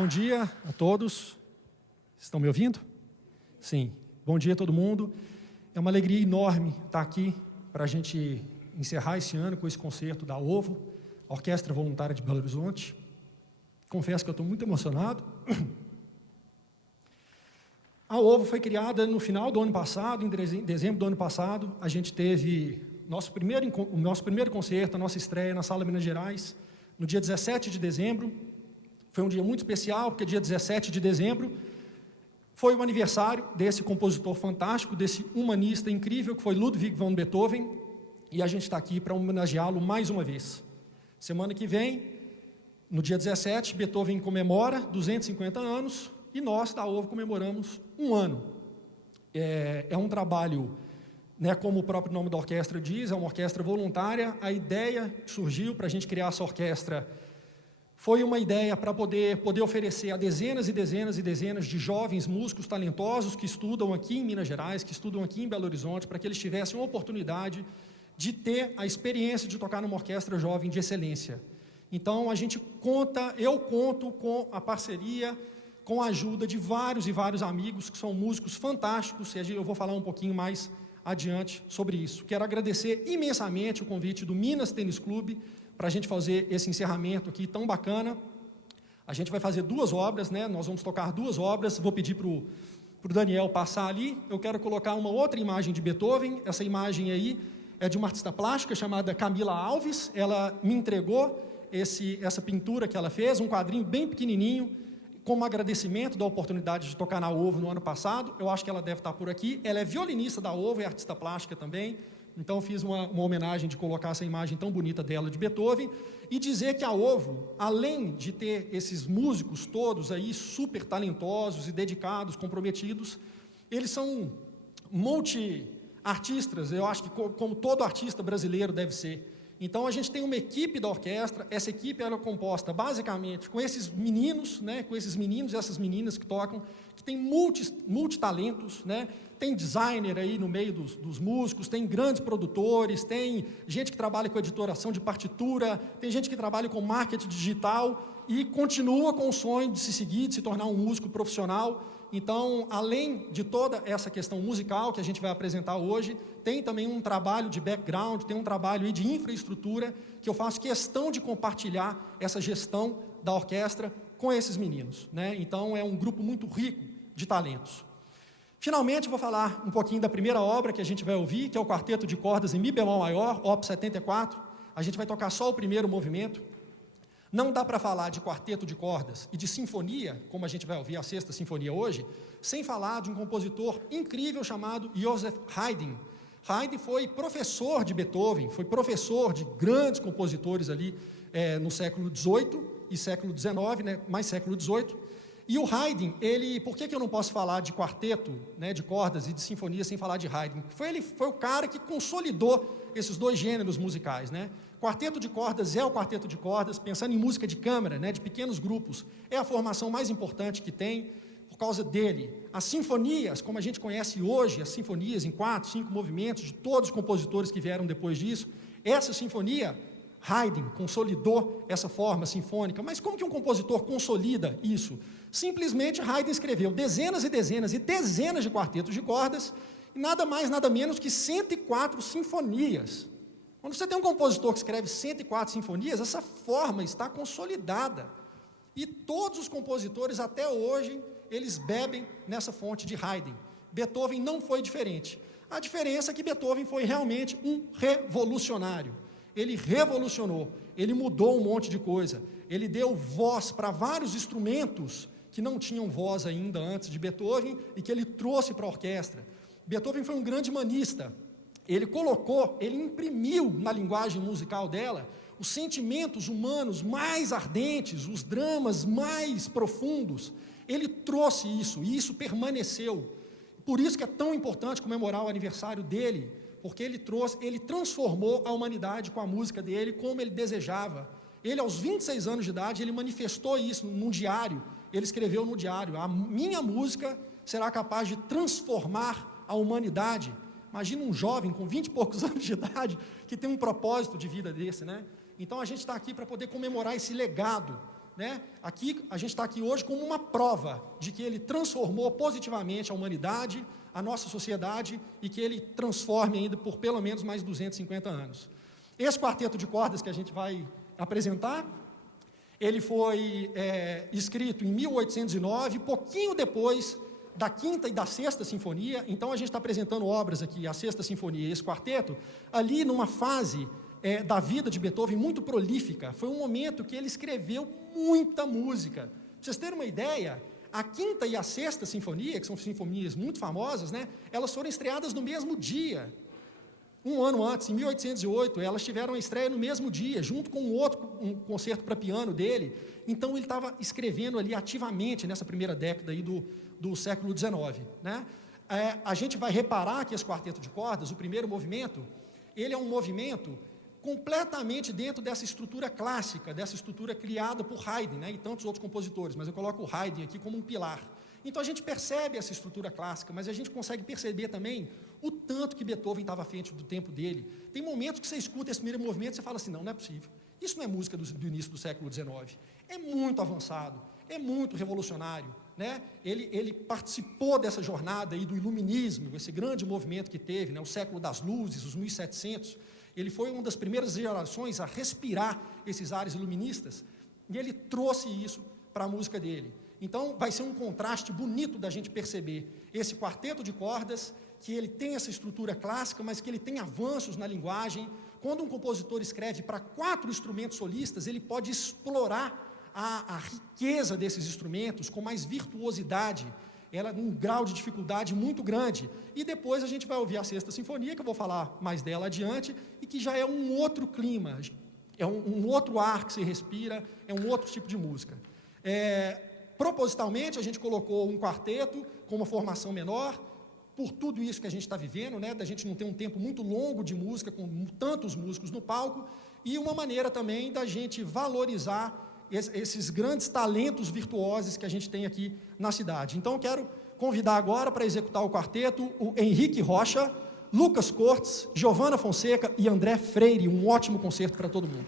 Bom dia a todos. Estão me ouvindo? Sim. Bom dia a todo mundo. É uma alegria enorme estar aqui para a gente encerrar esse ano com esse concerto da OVO, Orquestra Voluntária de Belo Horizonte. Confesso que eu estou muito emocionado. A OVO foi criada no final do ano passado, em dezembro do ano passado. A gente teve o nosso primeiro concerto, a nossa estreia na Sala Minas Gerais, no dia 17 de dezembro. Foi um dia muito especial, porque dia 17 de dezembro foi o aniversário desse compositor fantástico, desse humanista incrível, que foi Ludwig van Beethoven, e a gente está aqui para homenageá-lo mais uma vez. Semana que vem, no dia 17, Beethoven comemora 250 anos, e nós, da OVO, comemoramos um ano. É um trabalho, né, como o próprio nome da orquestra diz, é uma orquestra voluntária. A ideia que surgiu para a gente criar essa orquestra foi uma ideia para poder oferecer a dezenas e dezenas e dezenas de jovens músicos talentosos que estudam aqui em Minas Gerais, que estudam aqui em Belo Horizonte, para que eles tivessem uma oportunidade de ter a experiência de tocar numa orquestra jovem de excelência. Então, eu conto com a parceria, com a ajuda de vários e vários amigos que são músicos fantásticos, e eu vou falar um pouquinho mais adiante sobre isso. Quero agradecer imensamente o convite do Minas Tênis Clube para a gente fazer esse encerramento aqui tão bacana. A gente vai fazer duas obras, né? Nós vamos tocar duas obras. Vou pedir para o Daniel passar ali. Eu quero colocar uma outra imagem de Beethoven. Essa imagem aí é de uma artista plástica chamada Camila Alves. Ela me entregou essa pintura que ela fez, um quadrinho bem pequenininho, como agradecimento da oportunidade de tocar na OVO no ano passado. Eu acho que ela deve estar por aqui. Ela é violinista da OVO, é artista plástica também. Então, fiz uma homenagem de colocar essa imagem tão bonita dela de Beethoven e dizer que a OVO, além de ter esses músicos todos aí super talentosos e dedicados, comprometidos, eles são multi-artistas, eu acho que como todo artista brasileiro deve ser. Então, a gente tem uma equipe da orquestra. Essa equipe era composta basicamente com esses meninos, né, com esses meninos e essas meninas que tocam, que tem multitalentos, né? Tem designer aí no meio dos músicos, tem grandes produtores, tem gente que trabalha com editoração de partitura, tem gente que trabalha com marketing digital e continua com o sonho de se seguir, de se tornar um músico profissional. Então, além de toda essa questão musical que a gente vai apresentar hoje, tem também um trabalho de background, tem um trabalho aí de infraestrutura, que eu faço questão de compartilhar essa gestão da orquestra com esses meninos, né? Então, é um grupo muito rico de talentos. Finalmente, vou falar um pouquinho da primeira obra que a gente vai ouvir, que é o Quarteto de Cordas em Mi bemol maior, Op. 74. A gente vai tocar só o primeiro movimento. Não dá para falar de quarteto de cordas e de sinfonia, como a gente vai ouvir a sexta sinfonia hoje, sem falar de um compositor incrível chamado Joseph Haydn. Haydn foi professor de Beethoven, foi professor de grandes compositores ali no século XVIII e século XIX, né, mais século XVIII. E o Haydn, por que eu não posso falar de quarteto, né, de cordas e de sinfonia sem falar de Haydn? Ele foi o cara que consolidou esses dois gêneros musicais, né? Quarteto de cordas é o quarteto de cordas, pensando em música de câmara, né, de pequenos grupos, é a formação mais importante que tem, por causa dele. As sinfonias, como a gente conhece hoje, as sinfonias em 4, 5 movimentos, de todos os compositores que vieram depois disso, essa sinfonia, Haydn consolidou essa forma sinfônica. Mas como que um compositor consolida isso? Simplesmente Haydn escreveu dezenas e dezenas e dezenas de quartetos de cordas, e nada mais, nada menos que 104 sinfonias. Quando você tem um compositor que escreve 104 sinfonias, essa forma está consolidada. E todos os compositores, até hoje, eles bebem nessa fonte de Haydn. Beethoven não foi diferente. A diferença é que Beethoven foi realmente um revolucionário. Ele revolucionou, ele mudou um monte de coisa. Ele deu voz para vários instrumentos que não tinham voz ainda antes de Beethoven e que ele trouxe para a orquestra. Beethoven foi um grande humanista. Ele imprimiu na linguagem musical dela os sentimentos humanos mais ardentes, os dramas mais profundos. Ele trouxe isso, e isso permaneceu. Por isso que é tão importante comemorar o aniversário dele, porque ele transformou a humanidade com a música dele como ele desejava. Ele, aos 26 anos de idade, ele manifestou isso num diário. Ele escreveu no diário: a minha música será capaz de transformar a humanidade. Imagina um jovem com 20 e poucos anos de idade que tem um propósito de vida desse, né? Então, a gente está aqui para poder comemorar esse legado né? Aqui, a gente está aqui hoje como uma prova de que ele transformou positivamente a humanidade, a nossa sociedade, e que ele transforme ainda por pelo menos mais 250 anos. Esse quarteto de cordas que a gente vai apresentar, ele foi escrito em 1809, pouquinho depois da quinta e da sexta sinfonia. Então a gente está apresentando obras aqui, a sexta sinfonia e esse quarteto, ali numa fase da vida de Beethoven muito prolífica. Foi um momento que ele escreveu muita música. Para vocês terem uma ideia, a quinta e a sexta sinfonia, que são sinfonias muito famosas, né, elas foram estreadas no mesmo dia. Um ano antes, em 1808, elas tiveram a estreia no mesmo dia, junto com um concerto para piano dele. Então, ele estava escrevendo ali ativamente nessa primeira década aí do século XIX. Né? A gente vai reparar que esse quarteto de cordas, o primeiro movimento, ele é um movimento completamente dentro dessa estrutura clássica, dessa estrutura criada por Haydn, né, e tantos outros compositores, mas eu coloco o Haydn aqui como um pilar. Então, a gente percebe essa estrutura clássica, mas a gente consegue perceber também o tanto que Beethoven estava à frente do tempo dele. Tem momentos que você escuta esse primeiro movimento e você fala assim, não é possível. Isso não é música do início do século XIX. É muito avançado, é muito revolucionário. Né? Ele participou dessa jornada aí do iluminismo, esse grande movimento que teve, né? O século das luzes, os 1700. Ele foi uma das primeiras gerações a respirar esses ares iluministas, e ele trouxe isso para a música dele. Então, vai ser um contraste bonito da gente perceber esse quarteto de cordas, que ele tem essa estrutura clássica, mas que ele tem avanços na linguagem. Quando um compositor escreve para 4 instrumentos solistas, ele pode explorar a riqueza desses instrumentos com mais virtuosidade, ela num grau de dificuldade muito grande. E depois a gente vai ouvir a sexta sinfonia, que eu vou falar mais dela adiante, e que já é um outro clima, é um outro ar que se respira, é um outro tipo de música. Propositalmente, a gente colocou um quarteto com uma formação menor, por tudo isso que a gente está vivendo, né, da gente não ter um tempo muito longo de música, com tantos músicos no palco, e uma maneira também da gente valorizar esses grandes talentos virtuosos que a gente tem aqui na cidade. Então, eu quero convidar agora para executar o quarteto o Henrique Rocha, Lucas Cortes, Giovana Fonseca e André Freire. Um ótimo concerto para todo mundo.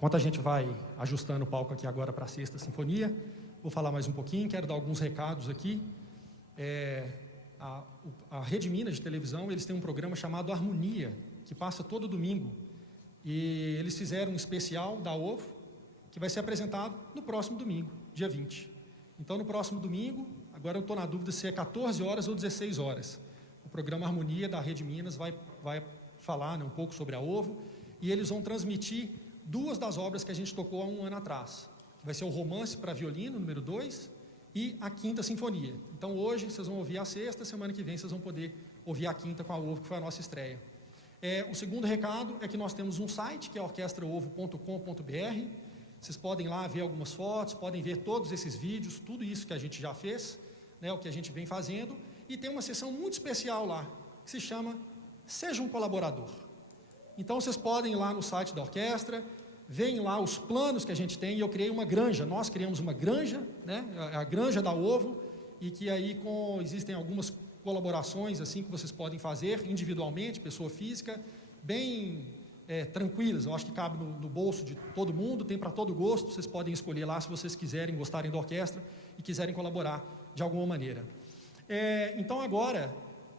Enquanto a gente vai ajustando o palco aqui agora para a Sexta Sinfonia, vou falar mais um pouquinho, quero dar alguns recados aqui. A Rede Minas de televisão, eles têm um programa chamado Harmonia, que passa todo domingo. E eles fizeram um especial da OVO, que vai ser apresentado no próximo domingo, dia 20. Então, no próximo domingo, agora eu estou na dúvida se é 14 horas ou 16 horas. O programa Harmonia da Rede Minas vai falar, né, um pouco sobre a OVO, e eles vão transmitir duas das obras que a gente tocou há um ano atrás. Vai ser o Romance para Violino, número 2, e a Quinta Sinfonia. Então, hoje, vocês vão ouvir a sexta, semana que vem vocês vão poder ouvir a quinta com a OVO, que foi a nossa estreia. O segundo recado é que nós temos um site, que é orquestraovo.com.br. Vocês podem lá ver algumas fotos, podem ver todos esses vídeos, tudo isso que a gente já fez, né, o que a gente vem fazendo, e tem uma seção muito especial lá, que se chama Seja um Colaborador. Então, vocês podem ir lá no site da orquestra, veem lá os planos que a gente tem, e eu criei uma granja, nós criamos uma granja, né, a granja da OVO, e que aí existem algumas colaborações assim que vocês podem fazer individualmente, pessoa física, bem tranquilas, eu acho que cabe no bolso de todo mundo, tem para todo gosto, vocês podem escolher lá se vocês quiserem, gostarem da orquestra e quiserem colaborar de alguma maneira. Então agora,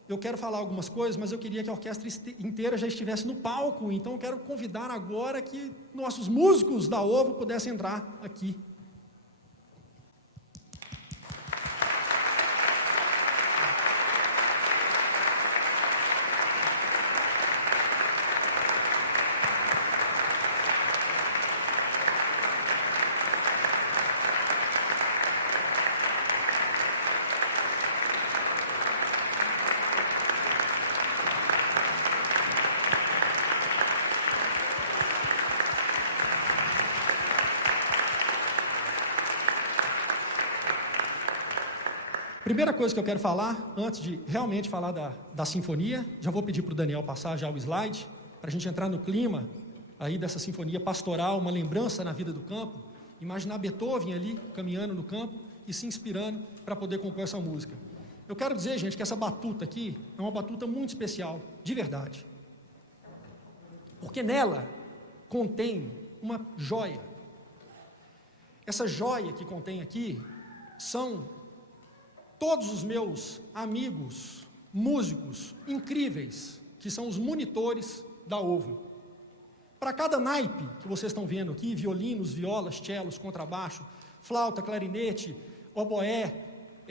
eu quero falar algumas coisas, mas eu queria que a orquestra inteira já estivesse no palco, então eu quero convidar agora que nossos músicos da OVO pudessem entrar aqui. Primeira coisa que eu quero falar, antes de realmente falar da sinfonia, já vou pedir para o Daniel passar já o slide, para a gente entrar no clima aí dessa sinfonia pastoral, uma lembrança na vida do campo, imaginar Beethoven ali, caminhando no campo e se inspirando para poder compor essa música. Eu quero dizer, gente, que essa batuta aqui é uma batuta muito especial, de verdade. Porque nela contém uma joia. Essa joia que contém aqui são todos os meus amigos, músicos incríveis, que são os monitores da OVO. Para cada naipe que vocês estão vendo aqui, violinos, violas, cellos, contrabaixo, flauta, clarinete, oboé,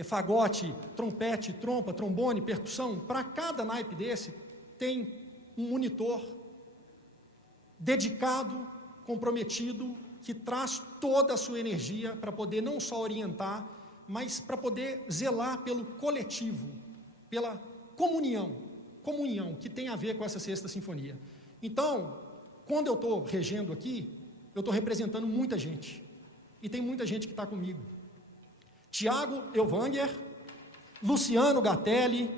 fagote, trompete, trompa, trombone, percussão, para cada naipe desse tem um monitor dedicado, comprometido, que traz toda a sua energia para poder não só orientar, mas para poder zelar pelo coletivo, pela comunhão que tem a ver com essa Sexta Sinfonia. Então, quando eu estou regendo aqui, eu estou representando muita gente, e tem muita gente que está comigo. Tiago Elvanger, Luciano Gatelli,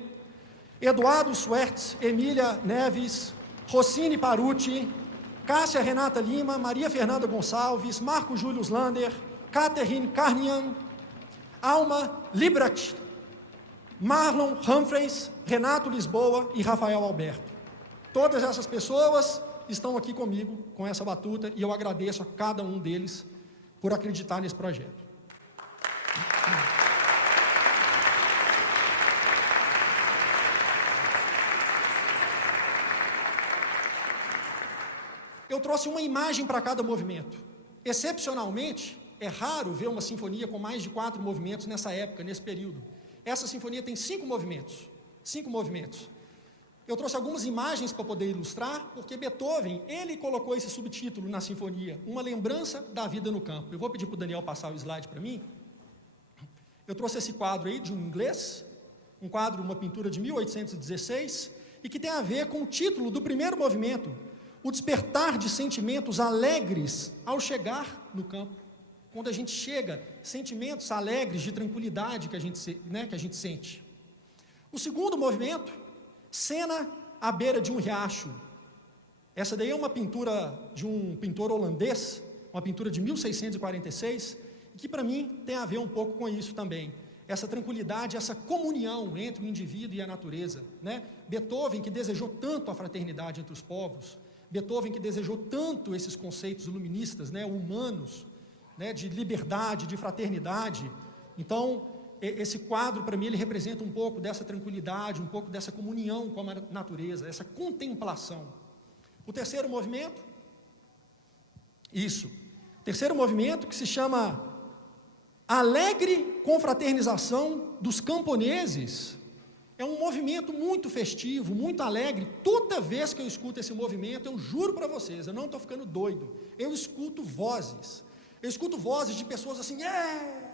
Eduardo Suertz, Emília Neves, Rossini Paruti, Cássia Renata Lima, Maria Fernanda Gonçalves, Marco Júlio Lander, Catherine Carnian, Alma Librat, Marlon Humphreys, Renato Lisboa e Rafael Alberto. Todas essas pessoas estão aqui comigo, com essa batuta, e eu agradeço a cada um deles por acreditar nesse projeto. Eu trouxe uma imagem para cada movimento. Excepcionalmente, é raro ver uma sinfonia com mais de 4 movimentos nessa época, nesse período. Essa sinfonia tem 5 movimentos. 5 movimentos. Eu trouxe algumas imagens para poder ilustrar, porque Beethoven, ele colocou esse subtítulo na sinfonia, uma lembrança da vida no campo. Eu vou pedir para o Daniel passar o slide para mim. Eu trouxe esse quadro aí de um inglês, um quadro, uma pintura de 1816, e que tem a ver com o título do primeiro movimento, o despertar de sentimentos alegres ao chegar no campo. Quando a gente chega, sentimentos alegres de tranquilidade que a gente sente. O segundo movimento, cena à beira de um riacho. Essa daí é uma pintura de um pintor holandês, uma pintura de 1646, que para mim tem a ver um pouco com isso também. Essa tranquilidade, essa comunhão entre o indivíduo e a natureza, né? Beethoven, que desejou tanto a fraternidade entre os povos, Beethoven, que desejou tanto esses conceitos iluministas, né, humanos, né, de liberdade, de fraternidade. Então, esse quadro, para mim, ele representa um pouco dessa tranquilidade, um pouco dessa comunhão com a natureza, essa contemplação. O terceiro movimento, terceiro movimento, que se chama Alegre Confraternização dos Camponeses, é um movimento muito festivo, muito alegre. Toda vez que eu escuto esse movimento, eu juro para vocês, eu não estou ficando doido, eu escuto vozes de pessoas assim, é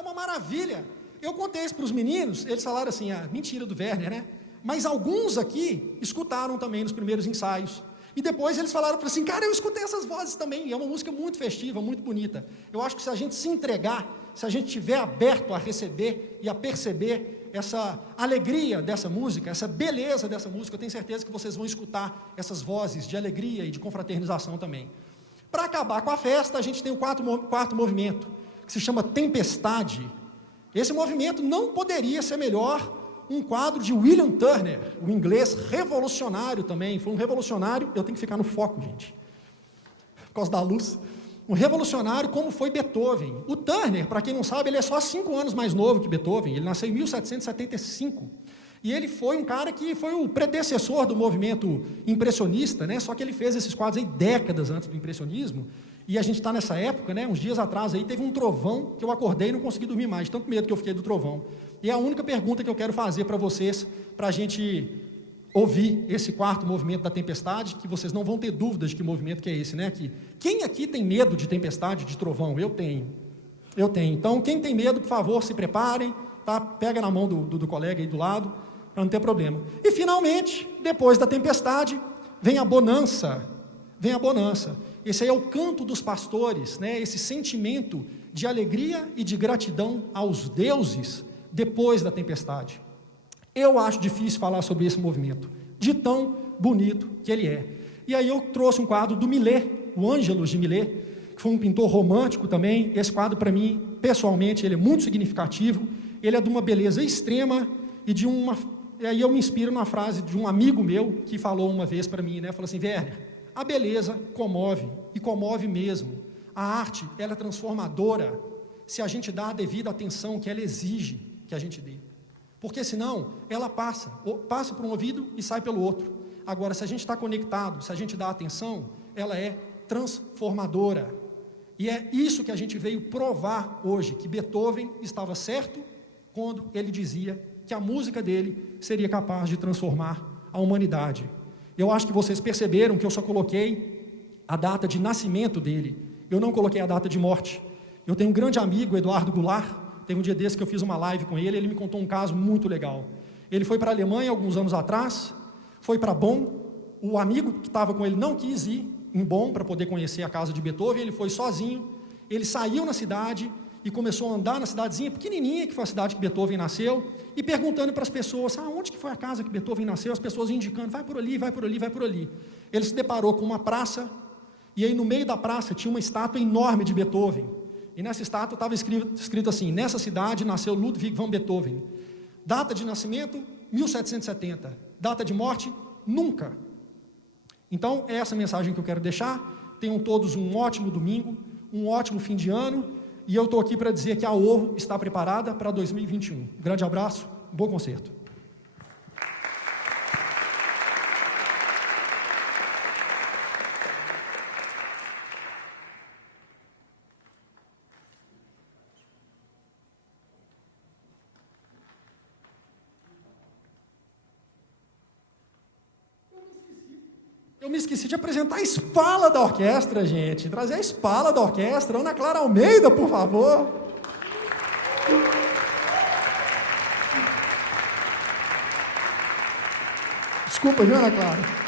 uma maravilha. Eu contei isso para os meninos, eles falaram assim, mentira do Werner, né? Mas alguns aqui escutaram também nos primeiros ensaios, e depois eles falaram assim, cara, eu escutei essas vozes também, e é uma música muito festiva, muito bonita. Eu acho que se a gente se entregar, se a gente estiver aberto a receber e a perceber essa alegria dessa música, essa beleza dessa música, eu tenho certeza que vocês vão escutar essas vozes de alegria e de confraternização também. Para acabar com a festa, a gente tem o quarto movimento, que se chama Tempestade. Esse movimento não poderia ser melhor um quadro de William Turner, o inglês revolucionário também, foi um revolucionário, eu tenho que ficar no foco, gente, por causa da luz, um revolucionário como foi Beethoven. O Turner, para quem não sabe, ele é só 5 anos mais novo que Beethoven, ele nasceu em 1775, e ele foi um cara que foi o predecessor do movimento impressionista, né? Só que ele fez esses quadros aí décadas antes do impressionismo, e a gente está nessa época, né? Uns dias atrás aí teve um trovão, que eu acordei e não consegui dormir mais, de tanto medo que eu fiquei do trovão. E é a única pergunta que eu quero fazer para vocês, para a gente ouvir esse quarto movimento da tempestade, que vocês não vão ter dúvidas de que movimento que é esse, né? Quem aqui tem medo de tempestade, de trovão? Eu tenho. Então, quem tem medo, por favor, se preparem, tá? Pega na mão do colega aí do lado, para não ter problema. E, finalmente, depois da tempestade, vem a bonança. Esse aí é o canto dos pastores, né? Esse sentimento de alegria e de gratidão aos deuses depois da tempestade. Eu acho difícil falar sobre esse movimento, de tão bonito que ele é. E aí eu trouxe um quadro do Millet, o Ângelus de Millet, que foi um pintor romântico também. Esse quadro, para mim, pessoalmente, ele é muito significativo, ele é de uma beleza extrema e e aí eu me inspiro na frase de um amigo meu, que falou uma vez para mim, né? Falou assim, Werner, a beleza comove, e comove mesmo. A arte, ela é transformadora, se a gente dá a devida atenção que ela exige que a gente dê. Porque senão, ela passa por um ouvido e sai pelo outro. Agora, se a gente está conectado, se a gente dá atenção, ela é transformadora. E é isso que a gente veio provar hoje, que Beethoven estava certo quando ele dizia que a música dele seria capaz de transformar a humanidade. Eu acho que vocês perceberam que eu só coloquei a data de nascimento dele, eu não coloquei a data de morte. Eu tenho um grande amigo, Eduardo Goulart, teve um dia desse que eu fiz uma live com ele, ele me contou um caso muito legal. Ele foi para a Alemanha alguns anos atrás, foi para Bonn, o amigo que estava com ele não quis ir em Bonn para poder conhecer a casa de Beethoven, ele foi sozinho, ele saiu na cidade e começou a andar na cidadezinha pequenininha, que foi a cidade que Beethoven nasceu, e perguntando para as pessoas, onde que foi a casa que Beethoven nasceu? As pessoas indicando, vai por ali, vai por ali, vai por ali. Ele se deparou com uma praça, e aí no meio da praça tinha uma estátua enorme de Beethoven, e nessa estátua estava escrito assim, nessa cidade nasceu Ludwig van Beethoven. Data de nascimento, 1770. Data de morte, nunca. Então, é essa mensagem que eu quero deixar. Tenham todos um ótimo domingo, um ótimo fim de ano, e eu estou aqui para dizer que a OVO está preparada para 2021. Um grande abraço, bom concerto. Eu me esqueci de apresentar a espala da orquestra, gente. Trazer a espala da orquestra. Ana Clara Almeida, por favor. Desculpa, viu, Ana Clara?